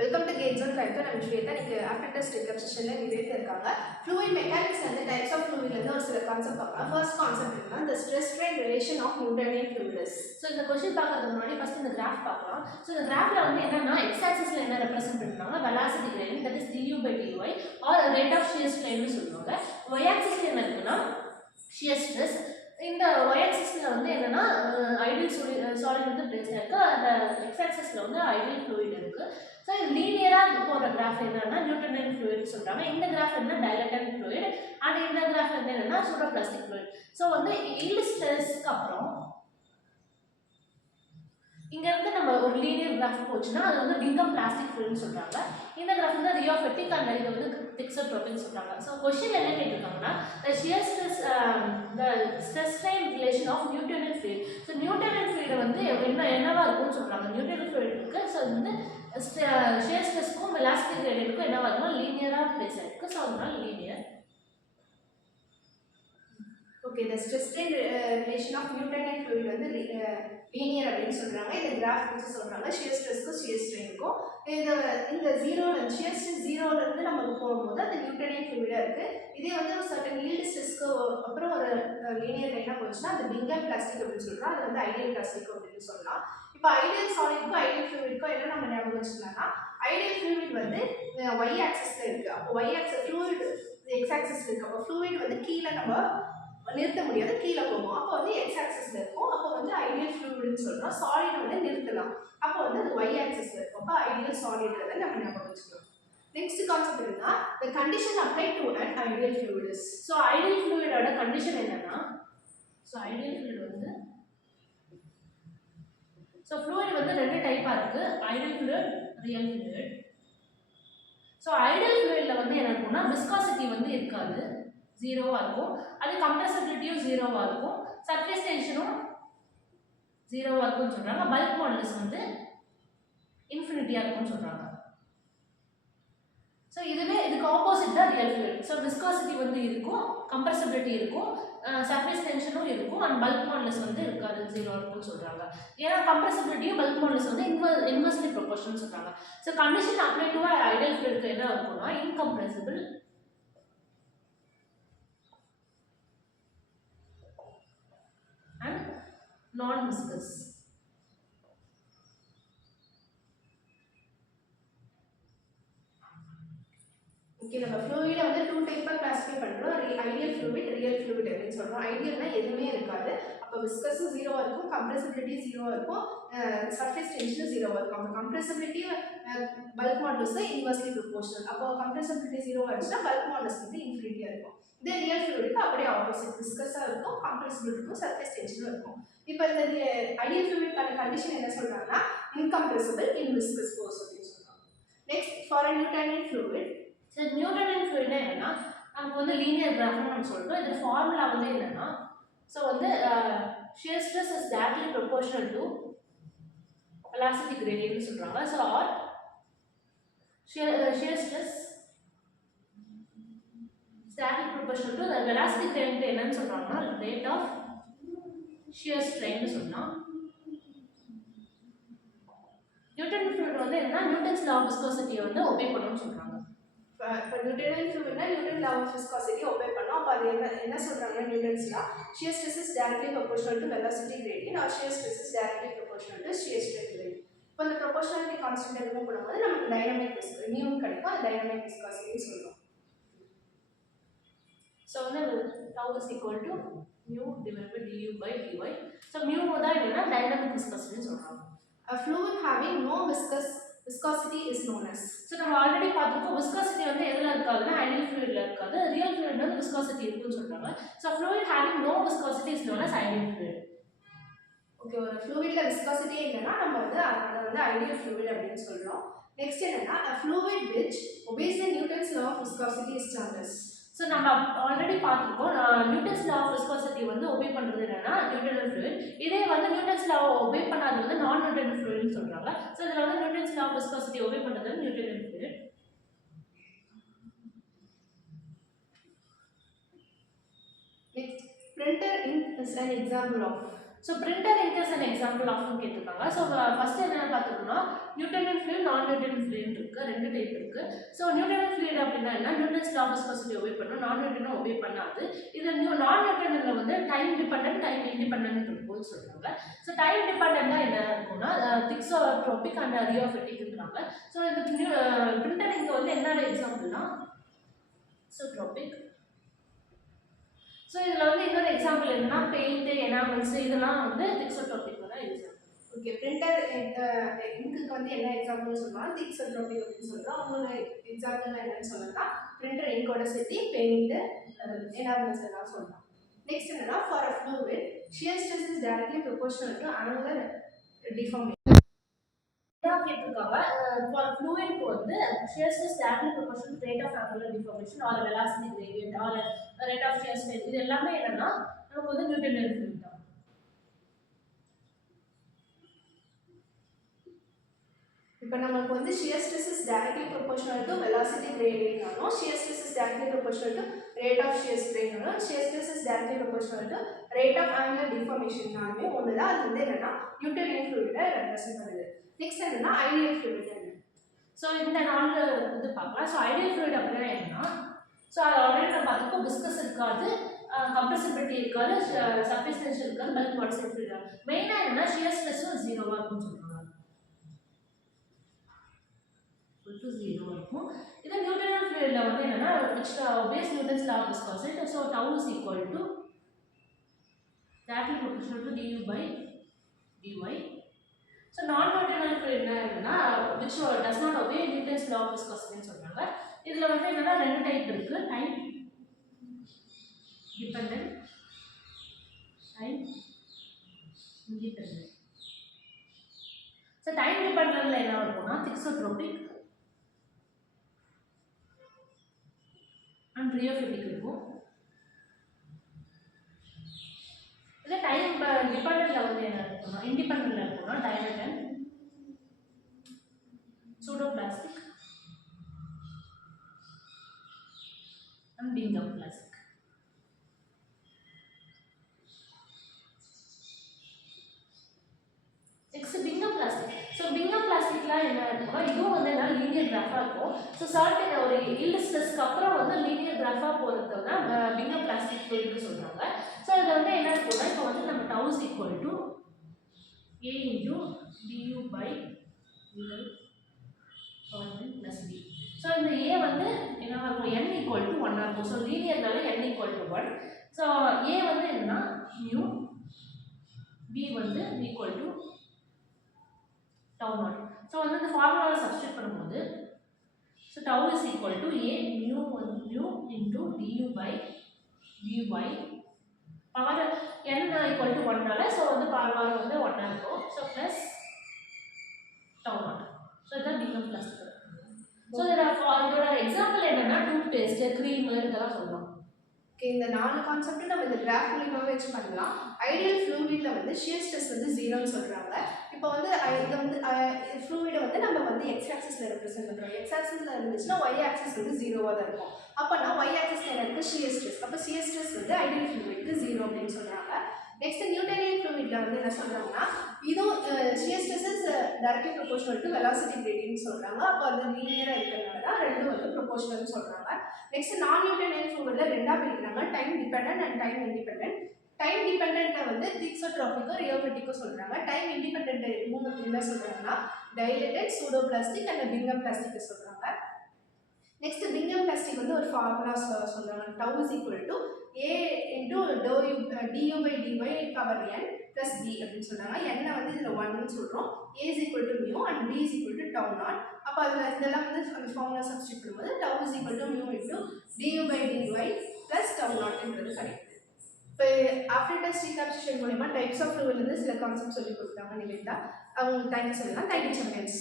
Welcome to get zone கரெக்டாக நம்ம ஸ்வேதா இன்னைக்கு ஆஃப்டர் டெஸ்ட் ரெக்கப் செஷனில் நிவேதா இருக்காங்க. ஃப்ளூயிட் மெக்கானிக்ஸ் வந்து டைப்ஸ் ஆஃப் ஃப்ளூயிட்லேருந்து ஒரு சில கான்செப்ட் பார்க்கலாம். ஃபர்ஸ்ட் கான்செப்ட் என்னன்னா இந்த stress strain relation of Newtonian fluids. So இந்த கொஸ்டின் பார்க்கறதுக்கு முன்னாடி ஃபர்ஸ்ட் இந்த கிராஃப் பார்க்கலாம். ஸோ இந்த கிராஃபில் வந்து என்னன்னா எக்ஸ் ஆக்சிஸில் என்ன ரெப்ரசென்ட் பண்ணுறாங்க velocity gradient that is du by dy or rate of shear ஸ்ட்ரெயின்னு சொல்லுவாங்க. y ஆக்சிஸில் என்ன இருக்குன்னா ஷியர் ஸ்ட்ரெஸ். இந்த y ஆக்சிஸில் வந்து என்னன்னா ஐடியல் சாலிட் வந்து பிளேஸ் ஆயிருக்கு. அந்த எக்ஸ் ஆக்சிஸில் வந்து ஐடியல் ஃப்ளூயிட் இருக்கு. ஸோ இது லீனியராக போகிற கிராஃப் என்னன்னா நியூட்டனியன் ஃப்ளூயிட் சொல்கிறாங்க. இந்த கிராஃப் என்ன டைலட்டன் ஃப்ளூயிட் அண்ட் இந்த கிராஃப் வந்து என்னன்னா சூடோ பிளாஸ்டிக் ஃப்ளூயிட். ஸோ வந்து ஈல்டு ஸ்ட்ரெஸ்க்கு அப்புறம் இங்கேருந்து நம்ம ஒரு லீனியர் கிராஃப் போச்சுன்னா அது வந்து டிங்கம் பிளாஸ்டிக் ஃப்ளூயிட்னு சொல்கிறாங்க. இந்த கிராஃப் வந்து ரியோஃபெட்டிக் அண்ட் இது வந்து திக்ஸோட்ரோபின்னு சொல்கிறாங்க. ஸோ கொஸ்டின் என்ன கேட்டிருக்காங்கன்னா the shear stress the stress strain relation of Newtonian fluid. So Newtonian fluid வந்து என்னவா இருக்கும்னு சொல்கிறாங்க. நியூட்டனியன் ஃப்ளூயிட் இருக்குது. ஸோ அது வந்து ஷியர் ஸ்ட்ரெஸ்க்கும் வெலாசிட்டி கிரேடியன்ட்க்கும் என்னவா இருக்குன்னா லீனியராக பிளேஸ் ஆகிருக்கு. ஸோ அதனால லீனியர். ஓகே, இந்த stress strain relation of Newtonian fluid வந்து லீனியர் அப்படின்னு சொல்கிறாங்க. இந்த கிராஃப் வச்சு சொல்கிறாங்க ஷியர் ஸ்ட்ரெஸ்க்கும் ஷியர் ஸ்ட்ரெயினுக்கும். இந்த ஜீரோவில் ஷியர் ஸ்ட்ரெஸ் ஜீரோலேருந்து நமக்கு போகும்போது அந்த நியூட்டனியன் ஃப்ளூயிடாக இருக்குது. இதே வந்து ஒரு சர்டன் ஈல்டு ஸ்ட்ரெஸ்க்கு அப்புறம் ஒரு லீனியர் லைனாக போச்சுன்னா அது டிங்கம் பிளாஸ்டிக் அப்படின்னு சொல்கிறோம். அது வந்து ஐடியல் பிளாஸ்டிக் அப்படின்னு சொல்லலாம். இப்போ ஐடியல் சாலிட்க்கும் ஐடியல் ஃப்ளூயிட்க்கும் என்ன நம்ம ஞாபகம் வச்சுக்கலாம்னா ஐடியல் ஃப்ளூயிட் வந்து ஒய் ஆக்சிஸில் இருக்குது. அப்போ ஒய் ஆக்சிஸ் ஃப்ளூயிட் எக்ஸ் ஆக்சிஸில் இருக்குது. அப்போ ஃப்ளூயிட் வந்து கீழே நம்ம நிறுத்த முடியாது, கீழே போகும். அப்போ வந்து எக்ஸ் ஆக்சிஸில் இருக்கும். அப்போ வந்து ஐடியல் ஃப்ளூயிட்னு சொல்கிறோம். சாலிட் வந்து நிறுத்தலாம். அப்போ வந்து அது ஒய் ஆக்சிஸில் இருக்கும். அப்போ ஐடியல் சாலிட்றதை நம்ம ஞாபகம் வச்சுக்கலாம். நெக்ஸ்ட் கான்செப்ட் என்னன்னா the condition applied to an ideal fluid is. So ideal ஃப்ளூயிடோட கண்டிஷன் என்னன்னா ஐடியல் ஃப்ளூயிட் வந்து ஃப்ளூயிட் வந்து ரெண்டு டைப்பாக இருக்குது. Ideal fluid, real fluid. So ideal ஃப்ளூயிடில் வந்து என்ன இருக்கும்னா விஸ்காசிட்டி வந்து இருக்காது, ஜீரோவாக இருக்கும். அது கம்ப்ரசபிலிட்டியும் ஜீரோவாக இருக்கும். சர்ஃபேஸ் டென்ஷனும் ஜீரோவாக இருக்கும்னு சொல்கிறாங்க. பல்க் மாடுலஸ் வந்து இன்ஃபினிட்டியாக இருக்கும்னு சொல்கிறாங்க. ஸோ இதுக்கு ஆப்போசிட் தான் ரியல் ஃப்ளூயிட். ஸோ விஸ்காசிட்டி வந்து இருக்கும், கம்ப்ரசபிலிட்டி இருக்கும், சர்ஃபேஸ் டென்ஷனும் இருக்கும் அண்ட் பல்க் மாடுலஸ் வந்து இருக்காது, ஜீரோ இருக்கும்னு சொல்கிறாங்க. ஏன்னா கம்ப்ரசபிலிட்டியும் பல்க் மாடுலஸ் வந்து இன்வெர்ஸ்லி ப்ரொபோர்ஷனல் சொல்கிறாங்க. So condition apply to ideal ஃப்ளூயிட்க்கு என்ன இருக்கும்னா இன்கம்ப்ரெசிபிள் and non-viscous. ஓகே, நம்ம ஃப்ளூயிடை வந்து டூ டைப்பாக கிளாஸிஃபை பண்ணுறோம். ஐடியல் ஃப்ளூயிட், ரியல் ஃப்ளூயிட் அப்படின்னு சொல்கிறோம். ஐடியல்னா எதுவுமே இருக்காது. அப்போ விஸ்கஸும் ஜீரோவாக இருக்கும், கம்ப்ரெசிபிலிட்டி ஜீரோவாக இருக்கும், சர்ஃபேஸ் டென்ஷனும் ஜீரோவாக இருக்கும். அப்போ compressibility bulk modulus inversely proportional. அப்போ கம்ப்ரெசிபிலிட்டி ஜீரோவாக இருந்துச்சுன்னா பல்க் மாடுலஸ் வந்து இன்ஃபினிட்டியாக இருக்கும். இதே ரியல் ஃப்ளூயிடுக்கு அப்படியே ஆப்போசிட், விஸ்கஸாக இருக்கும், கம்ப்ரெசிபிலிட்டி இருக்கும், சர்ஃபேஸ் டென்ஷனும் இருக்கும். இப்போ இந்த ஐடியல் ஃப்ளூயிட்கான கண்டிஷன் என்ன சொல்கிறாங்கன்னா இன்கம்ப்ரெசிபிள் இன் விஸ்கஸ் ஃபோர்ஸ் அப்படின்னு சொல்கிறாங்க. Next for a Newtonian fluid. So Newtonian ஃப்ளூயிட்னா என்னன்னா நமக்கு வந்து லீனியர் கிராஃப்னு நம்ம சொல்கிறோம். இதில் ஃபார்முலா வந்து என்னன்னா ஸோ வந்து shear stress is directly proportional to velocity கிரேடியன்ட்னு சொல்கிறாங்க. So or shear stress directly proportional to velocity gradient என்னன்னு சொல்கிறாங்கன்னா ரேட் ஆஃப் ஷியர் ஸ்ட்ரெயின்னு சொன்னால் நியூட்டனியன் ஃப்ளூயிட் வந்து என்னன்னா நியூட்டன்ஸ் லா ஆஃப் விஸ்கோசிட்டியை வந்து ஒபே பண்ணணும்னு சொல்கிறாங்க. இப்போ நியூட்டனியன் ஃப்ளூயிட்னா Newton law of viscosity obey பண்ணோம். அப்போ அது என்ன சொல்கிறாங்கன்னா Newton's law shear stress is directly proportional to velocity gradient or shear stress is directly proportional to shear strain gradient. இப்போ இந்த ப்ரொபோர்ஷனாலிட்டி கான்ஸ்டன்ட் ரிமூவ் பண்ணும்போது நமக்கு டைனமிக் நியூ கிடைக்கும். அது டைனமிக் விஸ்காசிட்டின்னு சொல்லுவோம். ஸோ வந்து tau is equal to mu divided by du by dy. So mu தான் என்னன்னா டைனமிக் விஸ்காசிட்டின்னு சொல்கிறாங்க. A fluid having no viscosity is known as. So நம்ம ஆல்ரெடி பார்த்துருக்கோம் விஸ்காசிட்டி வந்து எதில் இருக்காதுன்னா ஐடியல் ஃப்ளூயிடில் இருக்காது, ரியல் ஃப்ளூயிட் வந்து விஸ்காசிட்டி இருக்குன்னு சொல்கிறாங்க. So fluid having no viscosity is known as ideal fluid. Okay, ஒரு ஃப்ளூயிடில் விஸ்காசிட்டியே இல்லைன்னா நம்ம வந்து அதை வந்து ஐடியல் ஃப்ளூயிட் அப்படின்னு சொல்கிறோம். நெக்ஸ்ட் என்னன்னா a fluid which obeys the Newton's law of viscosity is termed as. So நம்ம ஆல்ரெடி பார்த்துருக்கோம் நியூட்டன்ஸ் லா ஆஃப் விஸ்காசிட்டி வந்து ஒபே பண்ணுறது என்னன்னா நியூட்டனியன் ஃப்ளூயிட். இதே வந்து நியூட்டன்ஸ் லா ஒபே பண்ணாது வந்து நான் நியூட்டனியன் ஃப்ளூயிட்னு சொல்கிறாங்க. ஸோ இதில் வந்து Newton's law of viscosity obey பண்ணுறது Newtonian fluid. Next printer ink is an example of. So printer ink is an example ஆஃப்னு கேட்டிருக்காங்க. ஸோ ஃபர்ஸ்ட் என்ன பார்த்துக்கணும்னா Newtonian fluid, non Newtonian fluid இருக்குது. இருக்கு, 2 டைப் இருக்கு. ஸோ நியூட்டனல் ஃப்ளூயிட் அப்படின்னா என்ன, Newton's law of viscosity obey பண்ணும், நான் நியூட்டனை ஒபே பண்ணாது. இது நான் நியூட்டனில் வந்து டைம் டிபெண்டன்ட் டைம் இண்டிபெண்டன்ட் இருக்கும்னு சொல்றாங்க. ஸோ டைம் டிபெண்டன்ட்னா என்ன இருக்கும்னா திக்ஸோட்ரோபிக் அண்ட் ரியோஃபெட்டிக்ன்றாங்க. ஸோ இந்த பிரிண்டர் இங்கே வந்து என்னோட எக்ஸாம்பிள்னா திக்ஸோட்ரோபிக். ஸோ இதில் வந்து இன்னொரு எக்ஸாம்பிள் என்னன்னா பெயிண்ட், எனாமல்ஸ் இதெல்லாம் வந்து திக்ஸோட்ரோபிக்கோட எக்ஸாம்பிள். ஓகே, பிரிண்டர் இங்க்குக்கு வந்து என்ன எக்ஸாம்பிள் சொன்னால் திக்ஸோட்ரோபிக் அப்படின்னு சொல்கிறோம். அவங்களோட எக்ஸாம்பிள் என்னன்னு சொன்னோம்னா பிரிண்டர் இங்கோட சேர்த்து பெயிண்ட், எனாமல்ஸ் எல்லாம் சொல்லலாம். நெக்ஸ்ட் என்னன்னா for a fluid shear stress is directly proportional to angular deformation. கேட்டிருக்காங்க ஃபார் ஃப்ளூயிட்க்கு வந்து shear stress directly proportional to rate of angular deformation or velocity gradient or rate of shear stress. இது எல்லாமே என்னன்னா நமக்கு வந்து நியூட்டனியன் ஃப்ளூயிட் தான். இப்போ நமக்கு வந்து shear stress is directly proportional to velocity கிரேடியன்ட்னாலும் shear stress is directly proportional to rate of shear ஸ்ட்ரெயின்னாலும் shear stress is directly proportional to rate of angular டிஃபார்மேஷன்னாலுமே ஒன்று தான். அது வந்து என்னன்னா நியூட்டனியன் ஃப்ளூயிடை ரெப்ரசென்ட் பண்ணுது. நெக்ஸ்ட் என்னன்னா ஐடியல் ஃப்ளூயிட் என்ன. ஸோ இந்த 4 வந்து பார்க்கலாம். ஸோ ஐடியல் ஃப்ளூயிட் அப்படின்னா என்னன்னா, ஸோ அது ஆல்ரெடி நம்ம பார்த்துப்போம், விஸ்கஸ் இருக்காது, கம்ப்ரெசிபிலிட்டி இருக்காது, சர்ஃபேஸ் டென்ஷன் இருக்காது, பல்க் மாலிகுலர் ஃப்ளூயிட். மெயினாக என்னன்னா ஷியர் ஸ்ட்ரெஸ்ஸும் 0 இருக்கும்னு சொல்றாங்க. 0 இருக்கும். இது நியூட்டனியன் ஃப்ளூயிட்ல வந்து என்னன்னா பேஸ் Newton's law of viscosity. So tau is equal to directly proportional to du by dy. So நான் நியூட்டனியல் ஃப்ளூயிட் என்னன்னா which does not obey Newton's law of viscosity ன்னு சொல்றாங்க. இதுல வந்து என்னன்னா 2 டைப் இருக்கு, time dependent, time independent. So time டிபெண்டன்ட்ல என்ன இருக்கும்னா திக்ஸோட்ரோபிக் அண்ட் ரியோஃபெட்டிக் இருக்கும். இல்லை டைம் டிபெண்டன்ட்ல வந்து என்ன இருக்கும்னா இண்டிபெண்டன்ட்ல இருக்கும்னா dilatant, pseudoplastic and Bingham plastic. Next Bingham plastic. So Bingham பிளாஸ்டிக்லாம் என்ன இருக்கும்னா இதுவும் வந்து என்ன லீனியர் கிராஃபாக இருக்கும். ஸோ சர்டன் ஒரு ஈல்டு ஸ்ட்ரெஸ்க்கு அப்புறம் வந்து லீனியர் கிராஃபாக போகிறது தான் பிங்கம் பிளாஸ்டிக் ஃப்ளூயிட்னு சொல்கிறாங்க. ஸோ இதில் வந்து என்ன இருக்கும்னா இப்போ வந்து நம்ம tau is equal to a into du by dy plus b. So இந்த a வந்து என்னவா இருக்கும், n equal to 1 இருக்கும். ஸோ லீனியர்னால n equal to 1. So a வந்து என்னன்னா mu, b வந்து equal to tau naught. So வந்து இந்த ஃபார்முலாவை சப்ஸ்டிட் பண்ணும்போது so tau is equal to a mu into du by dy power n equal to 1னால ஸோ வந்து பவர் வந்து 1 இருக்கும். So plus tau naught. So இதான் பிங்கம் பிளாஸ்டிக். ஸோ இதோட எக்ஸாம்பிள் என்னன்னா டூத் பேஸ்ட், க்ரீம் இதெல்லாம் சொல்லலாம். ஓகே, இந்த 4 கான்செப்ட் நம்ம இந்த கிராஃப் மூலமாவே வச்சு பண்ணலாம். ஐடியல் ஃப்ளூயிட்ல வந்து ஷியர் ஸ்ட்ரெஸ் வந்து 0ன்னு சொல்றாங்க. இப்போ வந்து இதை வந்து ஃப்ளூயிடை வந்து நம்ம வந்து எக்ஸ் ஆக்சிஸ்ல ரெப்ரசென்ட் பண்றோம். எக்ஸ் ஆக்சிஸ்ல இருந்துச்சுன்னா ஒய் ஆக்சிஸ் வந்து 0வா தான் இருக்கும். அப்போனா ஒய் ஆக்சிஸ்ல என்ன இருக்கு, ஷியர் ஸ்ட்ரெஸ். அப்போ ஷியர் ஸ்ட்ரெஸ் வந்து ஐடியல் ஃப்ளூயிட்க்கு 0 அப்படின்னு சொல்றாங்க. நெக்ஸ்ட் நியூட்டனியன் ஃப்ளூயிட்ல வந்து என்ன சொல்றாங்கன்னா இதுவும் shear stress is directly proportional to velocity gradient சொல்றாங்க. அப்போ அது லீனியரா இருக்கிறதுனால தான் ரெண்டும் வந்து ப்ரொபோர்ஷனல்னு சொல்றாங்க. நெக்ஸ்ட் நான் நியூட்டனியன் ஃப்ளூயிட்ல ரெண்டா பிரிக்கிறாங்க, time dependent and time independent. Time டிபெண்டன்ட்டை வந்து திக்ஸோட்ரோபிக்கோ ரியோஃபெட்டிக்கோ சொல்றாங்க. டைம் இண்டிபெண்டன்ட் என்ன சொல்றாங்கன்னா dilated, pseudoplastic and Bingham plastic சொல்றாங்க. நெக்ஸ்ட் பிங்கம் பிளாஸ்டிக் வந்து ஒரு ஃபார்முலா சொல்றாங்க. tau is equal to a into du by dy power n plus b அப்படின்னு சொல்றாங்க. n வந்து இதுல 1ன்னு சொல்றோம், a is equal to mu and b is equal to tau naught. அப்ப அதுல இதெல்லாம் வந்து அந்த ஃபார்முலா சப்ஸ்டிட் பண்ணும்போது tau is equal to mu into du by dy plus tau naught என்றது கிடைக்குது. இப்போ ஆஃப்டர் டெஸ்ட் ரீகாப்சிலேஷன் மூலமா டைப்ஸ் ஆஃப் ஃப்ளூயிட்ல இருந்து சில கான்செப்ட் சொல்லி கொடுத்தாங்க நிவேதா. அவங்க தேங்க்யூ சொல்லலாம். Thank you students.